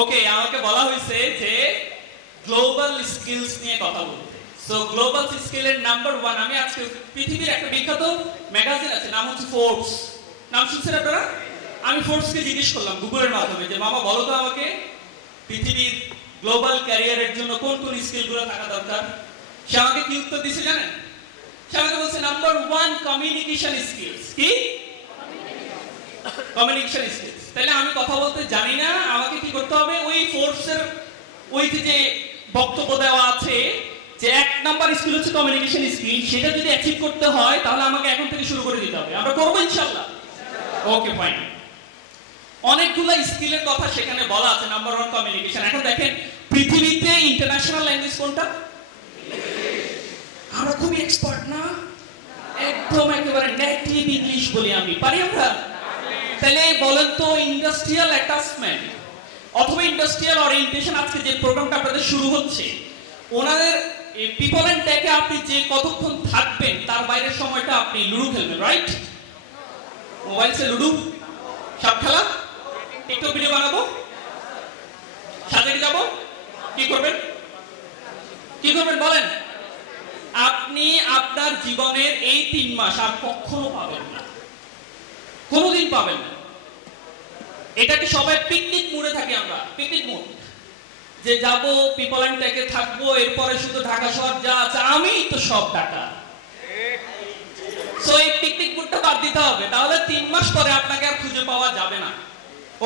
ওকে, আমাকে বলা হয়েছে যে গ্লোবাল স্কিলস নিয়ে কথা বলতে। সো গ্লোবাল স্কিলের নাম্বার 1, আমি আজকে পৃথিবীর একটা বিখ্যাত ম্যাগাজিন আছে, নাম হচ্ছে ফোর্বস। নাম শুনছেন আপনারা? আমি ফোর্বসকে জিজ্ঞেস করলাম গুগলের মাধ্যমে যে মামা বলো তো আমাকে পৃথিবীর গ্লোবাল ক্যারিয়ারের জন্য কোন কোন স্কিলগুলো থাকা দরকার। সে আমাকে কি উত্তর দিছে জানেন? সে আমাকে বলছে নাম্বার 1 কমিউনিকেশন স্কিলস। কি কমিউনিকেশন স্কিলস? তাহলে আমি কথা বলতে জানি না, আমাকে কি করতে হবে? ওই ফোর্বসের ওই যে বক্তব্য দেওয়া আছে যে 1 নাম্বার স্কিল হচ্ছে কমিউনিকেশন স্কিল, সেটা যদি অ্যাচিভ করতে হয় তাহলে আমাকে এখন থেকে শুরু করে দিতে হবে। আমরা করব ইনশাআল্লাহ। Okay fine. অনেকগুলো স্কিলের কথা সেখানে বলা আছে। Number 1 communication. এখন দেখেন পৃথিবীতে ইন্টারন্যাশনাল ল্যাঙ্গুয়েজ কোনটা? আমরা খুবই এক্সপার্ট না, একদম একেবারে নেটিভ ইংলিশ বলি আমি, পারি আমরা? তাহলে বলেন তো ইন্ডাস্ট্রিয়াল অ্যাটাচমেন্ট অথবা ইন্ডাস্ট্রিয়াল ওরিয়েন্টেশন আজকে যে প্রোগ্রামটা আপনাদের শুরু হচ্ছে, ওনাদের পিপল এন্ড টেকে আপনি যে কতক্ষণ থাকবেন তার বাইরের সময়টা আপনি লুডো খেলবেন, রাইট? মোবাইল সে লুডো, সব খেলা, টিকটক ভিডিও বানাবো, সাজেকে যাব, কি করবেন? কি করবেন বলেন? আপনি আপনার জীবনের এই 3 মাস আর কখনো পাবেন না, কোনোদিন পাবেন না। এটাকে সবাই পিকনিক মুডে থাকি আমরা, পিকনিক মুড, যে যাব পিপল এন্ড টেকে থাকবো, এরপরে শুধু ঢাকা শহর যা আছে আমি তো সব ঢাকা। সো এই পিকনিক মুডটা বাদ দিতে হবে, তাহলে 3 মাস পরে আপনাকে আর খুঁজে পাওয়া যাবে না।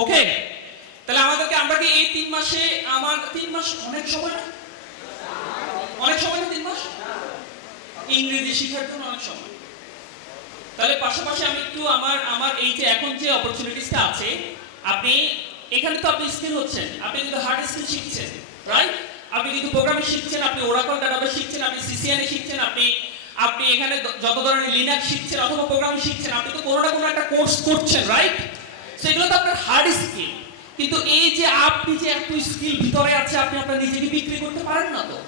ওকে, তাহলে আমরা কি এই 3 মাসে, আমার 3 মাস অনেক সময় না? অনেক সময় না 3 মাস? ইংরেজি শেখার জন্য অনেক সময়। তাহলে পাশাপাশি আমি একটু আমার এই যে এখন যে অপরচুনিটিসটা আছে, আপনি এখানে তো আপনি স্কিল হচ্ছেন, আপনি কিন্তু হার্ড স্কিল শিখছেন, রাইট? আপনি কিন্তু প্রোগ্রামিং শিখছেন, আপনি ওরাকল ডাটাবেস শিখছেন, আপনি সিসিএনএ শিখছেন, আপনি এখানে যত ধরনের লিনাক্স শিখছেন অথবা প্রোগ্রামিং শিখছেন, আপনি তো কোনো না কোনো একটা কোর্স করছেন, রাইট? সেগুলো তো আপনার হার্ড স্কিল। কিন্তু এই যে আপনি যে এত স্কিল ভিতরে আছে, আপনি আপনার নিজেকে বিক্রি করতে পারেন না, তো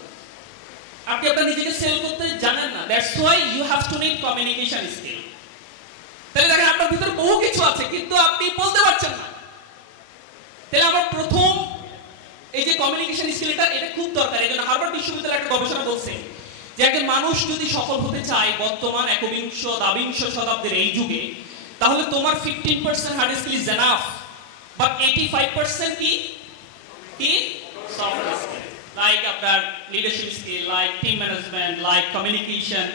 আপনি আপনার নিজেকে সেল করতে জানেন না। That's why you have to need communication skill. তাহলে দেখেন আপনার ভিতরে বহু কিছু আছে কিন্তু আপনি বলতে পারছেন না। তাহলে আমার প্রথম এই যে কমিউনিকেশন স্কিল, এটা খুব দরকার। এই জন্য হার্ভার্ড বিশ্ববিদ্যালয়ের একটা গবেষণা বলছে যে একজন মানুষ যদি সফল হতে চায় বর্তমান 21শ শতাব্দীর এই যুগে, তাহলে তোমার 15% hard skill is enough, but 85% কি সফট স্কিল, লাইক আপনার leadership skill, like team management, like communication,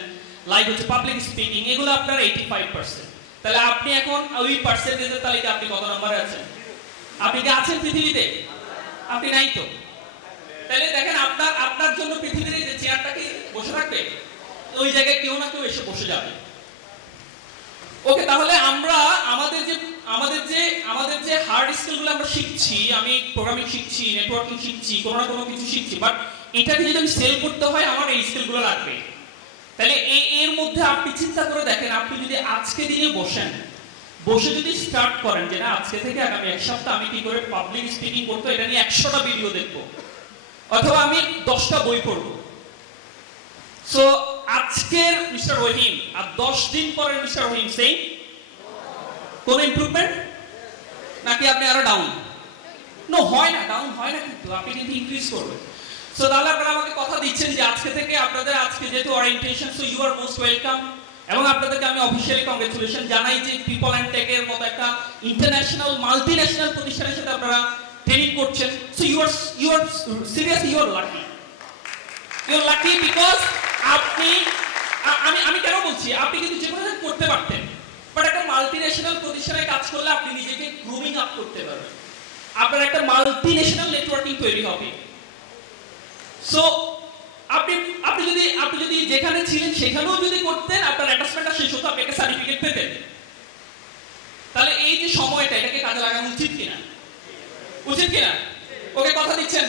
like হচ্ছে পাবলিক স্পিকিং, এগুলো আপনার 85%। তাহলে আপনি এখন ওই পার্সেন্টেজের তালিকা আপনি কত নম্বরে আছেন? আপনি কি আছেন পৃথিবীতে? আপনি নাই তো। তাহলে দেখেন আপনার জন্য পৃথিবীর যে চেয়ারটাকে বসে থাকবে, ওই জায়গায় কেউ না কেউ এসে বসে যাবে। ওকে, তাহলে আমরা আমাদের যে হার্ড স্কিলগুলো আমরা শিখছি, আমি প্রোগ্রামিং শিখছি, নেটওয়ার্কিং শিখছি, কোনো না কোনো কিছু শিখছি, বাট এটাকে যদি আমি সেল করতে হয় আমার এই স্কিলগুলো লাগবে। তাহলে এর মধ্যে আপনি চিন্তা করে দেখেন, আপনি যদি আজকে দিনে বসে যদি স্টার্ট করেন যে না আজকে থেকে আগামী 1 সপ্তাহ আমি কি করে পাবলিক স্পিকিং করতে, এটা নিয়ে 100টা ভিডিও দেখবো, অথবা আমি 10টা বই পড়বো। সো আজকের মিস্টার রহিম আর 10 দিন পরের মিস্টার রহিম সেম, কোন ইমপ্রুভমেন্ট নাকি আপনি আরো ডাউন? নো, হয় না, ডাউন হয় না, কিন্তু আপনি কিন্তু ইনক্রিজ করবেন। সো তাহলে আপনারা আমাকে কথা দিচ্ছেন যে আজকে থেকে আপনাদের, আজকে যেহেতু orientation, so you are most welcome, এবং আপনাদেরকে আমি অফিশিয়ালি কংগ্রেচুলেশন জানাই যে পিপল এন্ড টেক এর মতো একটা ইন্টারন্যাশনাল মাল্টিন্যাশনাল প্রতিষ্ঠানের সাথে আপনারা ট্রেনিং করছেন। So you are seriously you are lucky because আমি কেন বলছি, আপনি কিন্তু যে কোনো করতে পারতেন, বাট একটা মাল্টিন্যাশনাল প্রতিষ্ঠানে কাজ করলে আপনি নিজেকে গ্রুমিং আপ করতে পারবেন, আপনার একটা মাল্টিন্যাশনাল নেটওয়ার্কিং তৈরি হবে। সো আপনি যদি যেখানে ছিলেন সেখানেও যদি করতেন, আপনার অ্যাটাচমেন্টটা শেষ হতো, আপনি একটা সার্টিফিকেট পেতেন। তাহলে এই যে সময়টা, এটাকে কাজে লাগানো উচিত কিনা? ওকে, কথা দিচ্ছেন?